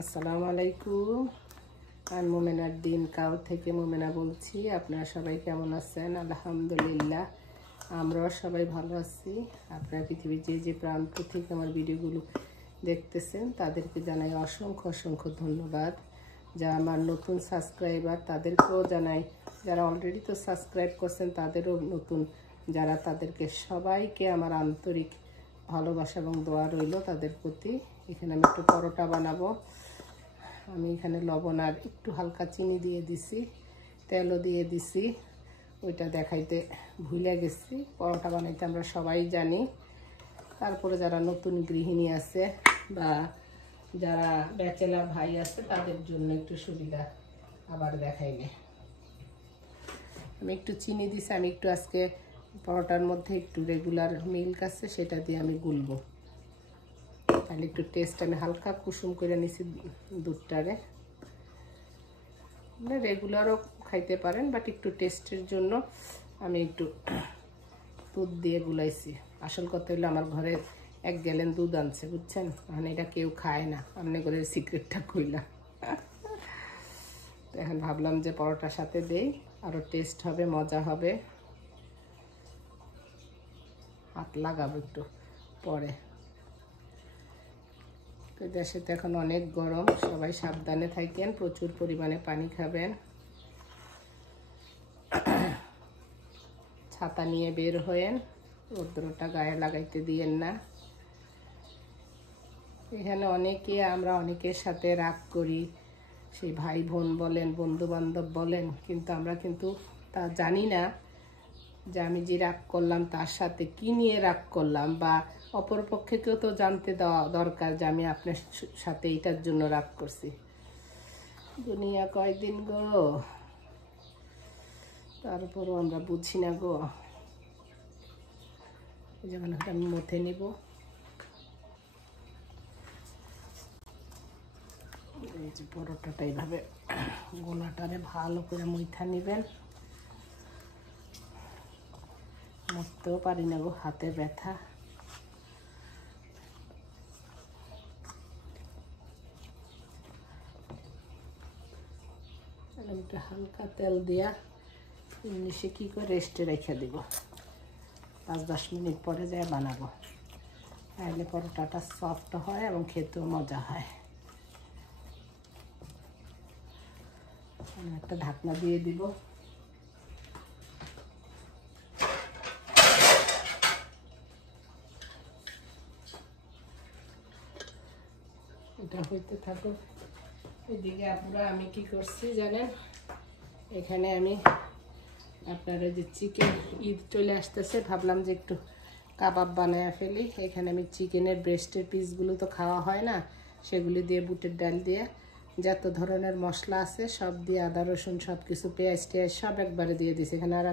আসসালামু আলাইকুম। আমি মোমেনার দিন কাউ থেকে মোমেনা বলছি। আপনারা সবাই কেমন আছেন? আলহামদুলিল্লাহ, আমরাও সবাই ভালো আছি। আপনারা পৃথিবীর যে প্রান্ত থেকে আমার ভিডিওগুলো দেখতেছেন তাদেরকে জানাই অসংখ্য অসংখ্য ধন্যবাদ। যারা আমার নতুন সাবস্ক্রাইবার তাদেরকেও জানাই, যারা অলরেডি তো সাবস্ক্রাইব করছেন তাদেরও নতুন যারা, তাদেরকে সবাইকে আমার আন্তরিক ভালোবাসা এবং দোয়া রইল তাদের প্রতি। এখানে আমি একটু পরোটা বানাবো। আমি এখানে লবণ আর একটু হালকা চিনি দিয়ে দিছি, তেলও দিয়ে দিছি। ওইটা দেখাইতে ভুলে গেছি। পরোটা বানাইতে আমরা সবাই জানি, তারপরে যারা নতুন গৃহিণী আছে বা যারা ব্যাচেলার ভাই আছে তাদের জন্য একটু সুবিধা আবার দেখাইবে। আমি একটু চিনি দিছি। আমি একটু আজকে পরোটার মধ্যে একটু রেগুলার মিল্ক আছে সেটা দিয়ে আমি গুলবো, তাহলে একটু টেস্ট। আমি হালকা কুসুম করে নিছি দুধটারে। রেগুলারও খাইতে পারেন, বাট একটু টেস্টের জন্য আমি একটু দুধ দিয়ে গুলাইছি। আসল কথা হলো আমার ঘরে 1 গ্যালন দুধ আনছে, বুঝছেন? মানে এটা কেউ খায় না, আমনে করে সিক্রেটটা কইলাম। তো এখন ভাবলাম যে পরোটার সাথে দেই, আরও টেস্ট হবে, মজা হবে। হাত লাগাবো একটু পরে। তো দেশে তো এখন অনেক গরম, সবাই সাবধানে থাকেন, প্রচুর পরিমাণে পানি খাবেন, ছাতা নিয়ে বের হয়েন, রৌদ্রটা গায়ে লাগাইতে দিয়েন না। এখানে আমরা অনেকের সাথে রাগ করি, সেই ভাই বোন বলেন, বন্ধু বান্ধব বলেন, কিন্তু আমরা কিন্তু তা জানি না যে আমি যে রাগ করলাম তার সাথে কি নিয়ে রাগ করলাম, বা অপরপক্ষকেও তো জানতে দেওয়া দরকার যে আমি আপনার সাথে এইটার জন্য রাগ করছি। দুনিয়া কয়দিন গো, তারপরও আমরা বুঝি না গো। যেমন আমি মথে নিব, এই যে পরোটাটা এইভাবে গোলাটারে ভালো করে মুইথা নিবেন। মরতেও পারি না গো, হাতে ব্যথা। একটু হালকা তেল দিয়া ইংলিশে কি করে রেস্টে রেখে দিব, 5-10 মিনিট পরে যায় বানাবো, তাহলে পরোটাটা সফট হয় এবং খেতেও মজা হয়। একটা ঢাকনা দিয়ে দিব। এটা হইতে থাকো। এদিকে আপুরা আমি কি করছি জানেন, এখানে আমি আপনারা যে চিকেন ঈদ চলে আসতেছে, ভাবলাম যে একটু কাবাব বানায় ফেলি। এখানে আমি চিকেনের ব্রেস্টের পিসগুলো তো খাওয়া হয় না, সেগুলি দিয়ে বুটের ডাল দিয়ে যত ধরনের মশলা আছে সব দিয়ে, আদা রসুন সব কিছু, পেঁয়াজ টেয়াজ সব একবারে দিয়ে দিছি। এখানে আর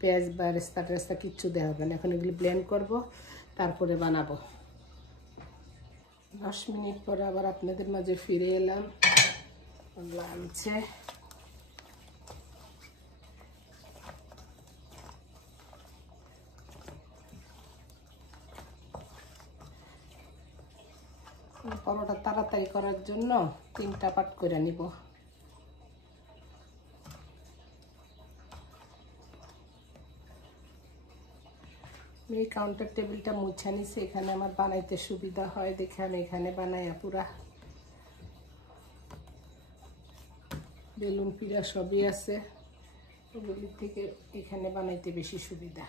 পেঁয়াজ বা রেস্তা টেস্তা কিচ্ছু দেওয়া হবে না। এখন এগুলি ব্লেন্ড করব, তারপরে বানাবো। 10 মিনিট পরে আবার আপনাদের মাঝে ফিরে এলাম। লাঞ্চে পরোটা তাড়াতাড়ি করার জন্য 3টা পাট করে নিব। এই কাউন্টার টেবিলটা মুছা নিছি, এখানে আমার বানাইতে সুবিধা হয় দেখে আমি এখানে বানাই। পুরা বেলুন পিড়া সবই আছে, ওগুলি থেকে এখানে বানাইতে বেশি সুবিধা।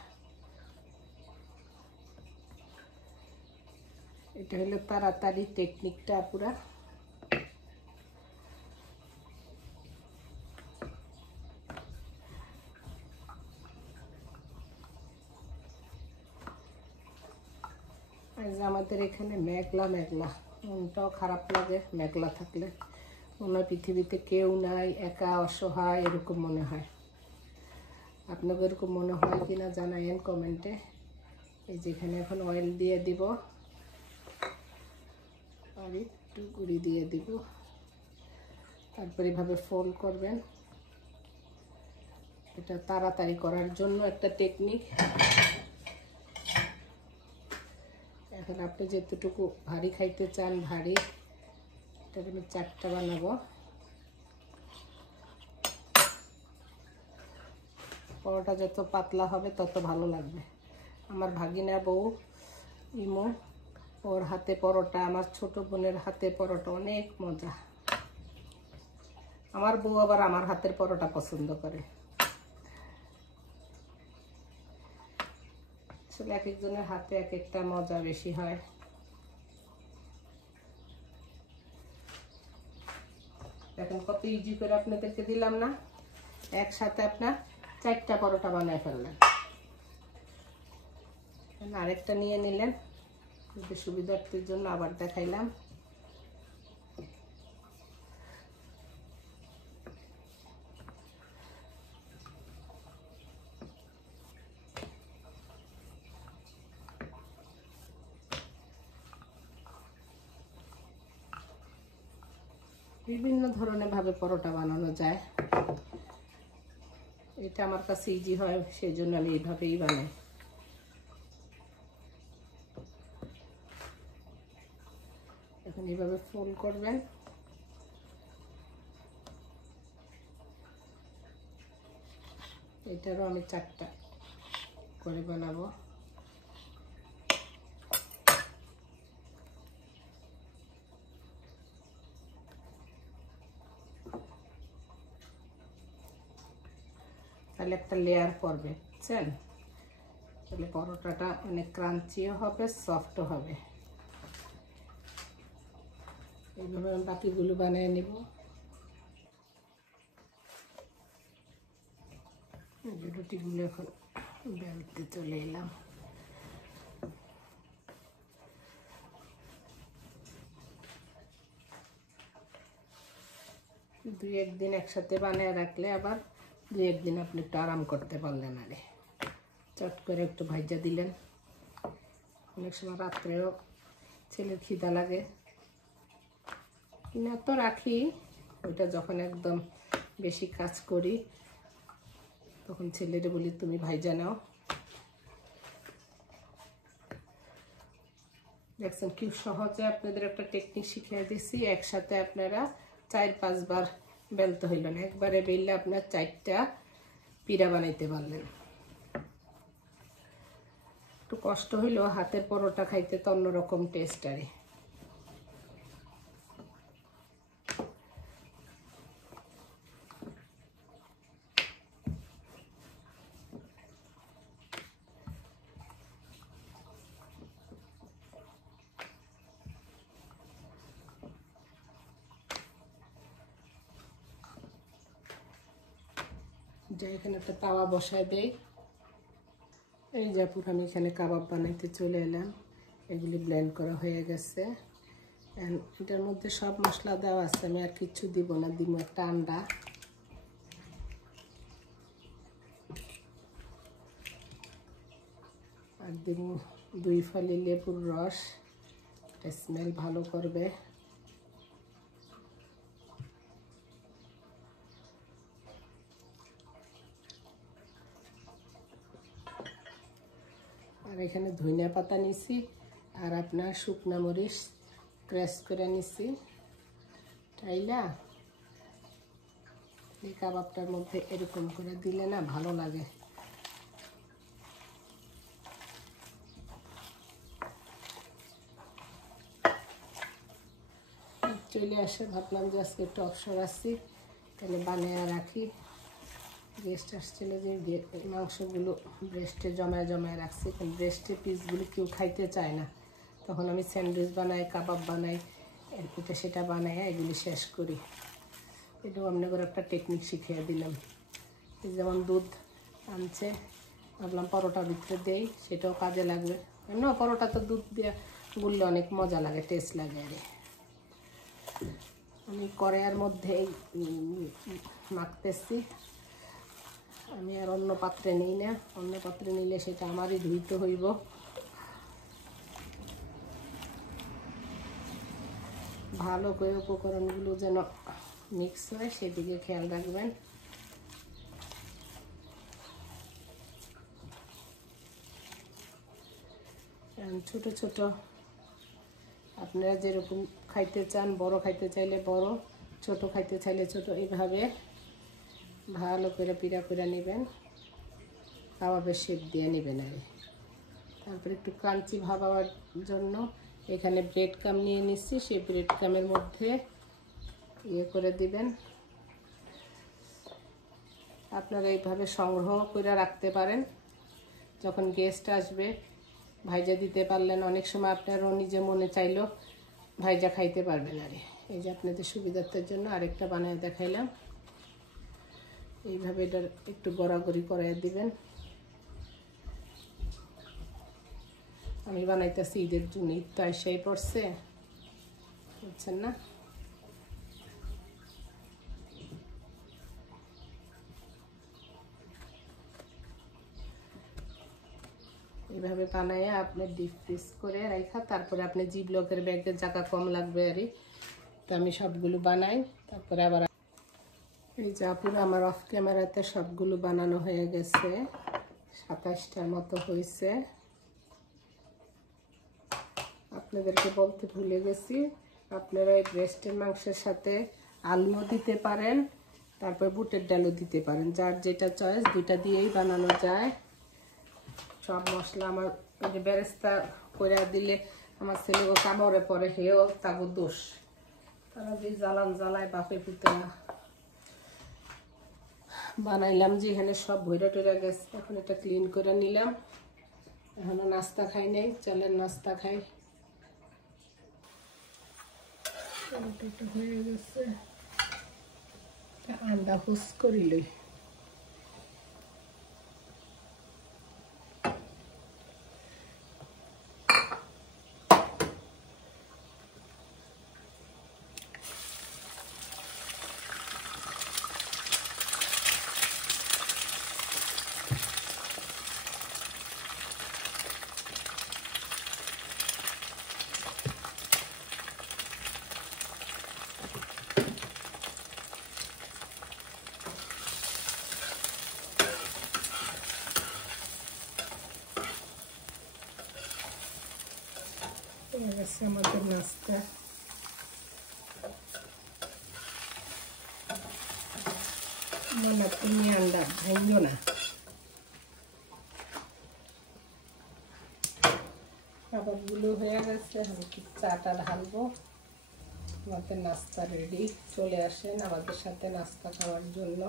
এটা হলো তাড়াতাড়ি টেকনিকটা পুরা। আমাদের এখানে মেঘলা মেঘলা, মনটাও খারাপ লাগে মেঘলা থাকলে। মনে হয় পৃথিবীতে কেউ নাই, একা অসহায় এরকম মনে হয়। আপনাদের এরকম মনে হয় কিনা জানাইন কমেন্টে। এই যেখানে এখন অয়েল দিয়ে দিব আর একটু গুঁড়ি দিয়ে দিব, তারপর এভাবে ফোল্ড করবেন। এটা তাড়াতাড়ি করার জন্য একটা টেকনিক। এখন আপনি যেতটুকু ভারী খাইতে চান ভারী, এটা আমি 4টা বানাবো। পরোটা যত পাতলা হবে তত ভালো লাগবে। আমার ভাগিনা বউ ইমো, ওর হাতে পরোটা, আমার ছোট বোনের হাতে পরোটা অনেক মজা। আমার বউ আবার আমার হাতের পরোটা পছন্দ করে। আসলে এক একজনের হাতে এক একটা মজা বেশি হয়। এখন কত ইজি করে আপনাদেরকে দিলাম না, একসাথে আপনার 4টা পরোটা বানায় ফেললেন। আরেকটা নিয়ে নিলেন, সুবিধার্থের জন্য আবার দেখাইলাম। বিভিন্ন ধরনের ভাবে পরোটা বানানো যায়, এটা আমার কাছে ইজি হয়, সেই জন্য আমি এইভাবেই বানাই। এখন এইভাবে ফোল্ড করবেন, এটারও আমি 4টা করে বানাবো। তাহলে একটা লেয়ার পড়বে, বুঝছেন? তাহলে পরোটাটা অনেক ক্রাঞ্চিও হবে, সফটও হবে। এইভাবে আমি বাকিগুলো বানিয়ে নিব। রুটিগুলো এখন বেলতে চলে এলাম। দুই একদিন একসাথে বানিয়ে রাখলে আবার দুই একদিন আপনি একটু আরাম করতে পারলেন। আরে চট করে একটু ভাজা দিলেন। অনেক সময় রাত্রেও ছেলের খিদা লাগে, কিনা তো রাখি, ওইটা যখন একদম বেশি কাজ করি তখন ছেলেরে বলি তুমি ভাইজা নাও। দেখছেন কি সহজে আপনাদের একটা টেকনিক শিখিয়ে দিচ্ছি। একসাথে আপনারা 4-5 বার বেলতে হইল না, একবারে বেললে আপনার 4টা পিঠা বানাইতে পারলেন। একটু কষ্ট হইলেও হাতের পরোটা খাইতে তো অন্যরকম টেস্ট। আরে যে এখানে একটা তাওয়া বসায় দেই। এই যে আমি এখানে কাবাব বানাইতে চলে এলাম। এগুলি ব্লেন্ড করা হয়ে গেছে। এটার মধ্যে সব মশলা দেওয়া আছে, আমি আর কিছু দিব না। দিব একটা আন্ডা, আর দিব 2 ফালি লেবুর রস, এটা স্মেল ভালো করবে। আর এখানে ধনিয়া পাতা নিছি, আর আপনার শুকনা মরিচ ক্র্যাশ করে নিছি। তাইলা এই কাবাবটার মধ্যে এরকম করে দিলে না ভালো লাগে। চলে আসে, ভাবলাম যে আজকে একটু অবসর আসছি, তাহলে বানিয়ে রাখি। গেস্ট আসছিল যে মাংসগুলো ব্রেস্টে জমায় রাখছি, কিন্তু ব্রেস্টের পিসগুলো কেউ খাইতে চায় না। তখন আমি স্যান্ডউইচ বানাই, কাবাব বানাই, এটা সেটা বানাই, এগুলি শেষ করি। এটাও আপনাদের একটা টেকনিক শিখিয়ে দিলাম। যেমন দুধ আনছে, ভাবলাম পরোটার ভিতরে দেই, সেটাও কাজে লাগবে। এমন পরোটা তো দুধ দিয়ে গুললে অনেক মজা লাগে, টেস্ট লাগে। আরে আমি কড়াইয়ের মধ্যে মাখতেছি, আমি আর অন্য পাত্রে নিই না। অন্য পাত্রে নিলে সেটা আমারই ধুইতে হইব। ভালো করে উপকরণগুলো যেন মিক্স হয় সেদিকে খেয়াল রাখবেন। ছোট ছোট আপনারা যেরকম খাইতে চান, বড় খাইতে চাইলে বড়, ছোট খাইতে চাইলে ছোট, এইভাবে ভালো করে পিড়া করে নেবেন, কাবাবের শেপ দিয়ে নেবেন। আর তারপরে একটু ক্রাঞ্চি ভাব হওয়ার জন্য এখানে ব্রেড ক্রাম নিয়ে নিচ্ছি, সেই ব্রেড ক্রামের মধ্যে ইয়ে করে দিবেন। আপনারা এইভাবে সংগ্রহ করে রাখতে পারেন, যখন গেস্ট আসবে ভাইজা দিতে পারলেন। অনেক সময় আপনারও নিজে মনে চাইলো ভাইজা খাইতে পারবেন। আর এই যে আপনাদের সুবিধার্থের জন্য আরেকটা বানিয়ে দেখাইলাম। এইভাবে এটা একটু গড়াগড়ি করে দিবেন। আমি বানাইতেছি ঈদের জন্য, ঈদ তো এসেই পড়ছে, বুঝছেন না? এইভাবে বানাইয়া আপনি ডিপ ফ্রিজ করে রাখা, তারপরে আপনি জি ব্লকের ব্যাগের জায়গা কম লাগবে। আর তো আমি সবগুলো বানাই, তারপরে আবার এই যে পুরো আমার অফ ক্যামেরাতে সবগুলো বানানো হয়ে গেছে, 27টার মতো হয়েছে। আপনাদেরকে বলতে ভুলে গেছি, আপনারা এই ব্রেস্টের মাংসের সাথে আলুও দিতে পারেন, তারপর বুটের ডালও দিতে পারেন, যার যেটা চয়েস, দুইটা দিয়েই বানানো যায়। সব মশলা আমার ওই যে বেরেস্তা করে দিলে আমার ছেলেও কামড়ে পরে, হেও তাগো দোষ, তারা যে জ্বালান জ্বালায় বাপে পুতে বানাইলাম। যে এখানে সব ভৈরা টৈরা গেছে, এখন এটা ক্লিন করে নিলাম। এখনো নাস্তা খাই নাই, চলেন নাস্তা খাই। হয়ে গেছে, আন্ডা হুস করিলই। আমাদের নাস্তা না, তুমি আন্ডা ভাঙো না। খাবারগুলো হয়ে গেছে, আমি কি চাটা ঢালবো। আমাদের নাস্তা রেডি, চলে আসেন আমাদের সাথে নাস্তা খাওয়ার জন্য।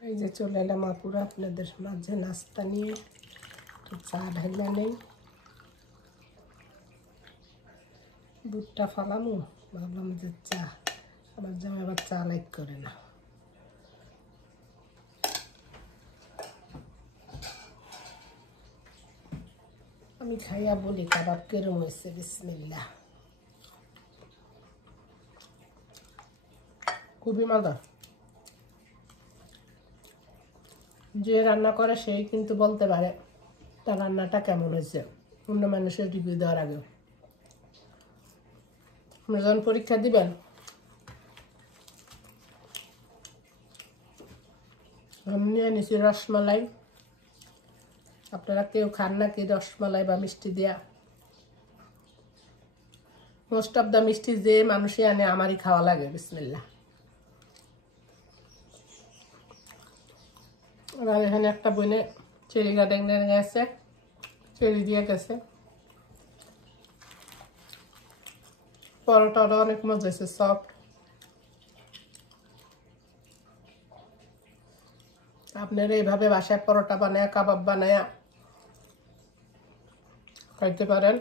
এই যে চলে এলাম আপুরা আপনাদের মাঝে নাস্তা নিয়ে, তো চা ঢাইলা নেই, দুধটা ফালামু, ভাবলাম যে চা, আমার জামাই আবার চা লাইক করে না। আমি খাইয়া বলি কাবাব কেরম হয়েছে। বিসমিল্লাহ, খুবই মজা। যে রান্না করে সেই কিন্তু বলতে পারে তার রান্নাটা কেমন হয়েছে অন্য মানুষের রিভিউ দেওয়ার আগে। আপনি যখন পরীক্ষা দিবেন, আমি নিয়ে নিছি রসমালাই। আপনারা কেউ খান না কি রসমালাই বা মিষ্টি দেয়া? মোস্ট অফ দ্য মিষ্টি যে মানুষই আনে আমারই খাওয়া লাগে। বিসমিল্লাহ। আর এখানে একটা বইনে চেরি গার্ডেন গেছে, চেরি দিয়ে গেছে। পরোটাটা অনেক মজা হয়েছে, সফট। আপনারা এইভাবে বাসায় পরোটা বানায়, কাবাব বানায় খাইতে পারেন।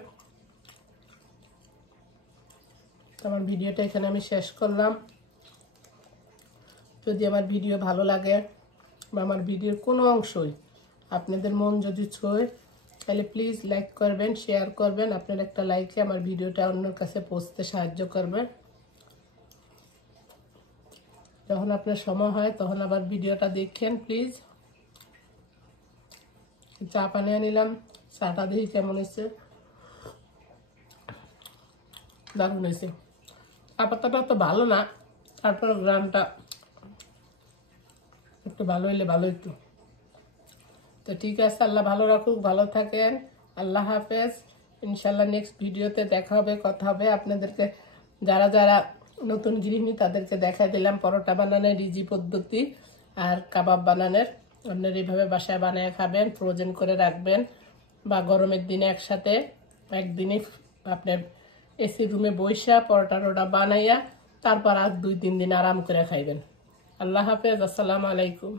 আমার ভিডিওটা এখানে আমি শেষ করলাম। যদি আমার ভিডিও ভালো লাগে বা আমার ভিডিওর কোনো অংশই আপনাদের মন যদি ছোঁয়, তাহলে প্লিজ লাইক করবেন, শেয়ার করবেন। আপনার একটা লাইকে আমার ভিডিওটা অন্যের কাছে পৌঁছতে সাহায্য করবে। যখন আপনার সময় হয় তখন আবার ভিডিওটা দেখেন প্লিজ। চা পানিয়ে নিলাম, চাটা দেখি কেমন হয়েছে, দারুণ হয়েছে। চা পাতাটা তো ভালো না, তারপর গ্রামটা একটু একটু ভালো হইলে ভালো একটু। তো ঠিক আছে, আল্লাহ ভালো রাখুক, ভালো থাকেন। আল্লাহ হাফেজ। ইনশাল্লাহ নেক্সট ভিডিওতে দেখা হবে, কথা হবে। আপনাদেরকে যারা যারা নতুন গৃহিণী তাদেরকে দেখাই দিলাম পরোটা বানানোর ইজি পদ্ধতি আর কাবাব বানানোর। আপনারা এইভাবে বাসায় বানিয়ে খাবেন, ফ্রোজেন করে রাখবেন, বা গরমের দিনে একসাথে একদিনই আপনার এসি রুমে বইসা পরোটা টোটা বানাইয়া তারপর আর 2-3 দিন আরাম করে খাইবেন। আল্লাহ হাফেজ। আসসালামু আলাইকুম।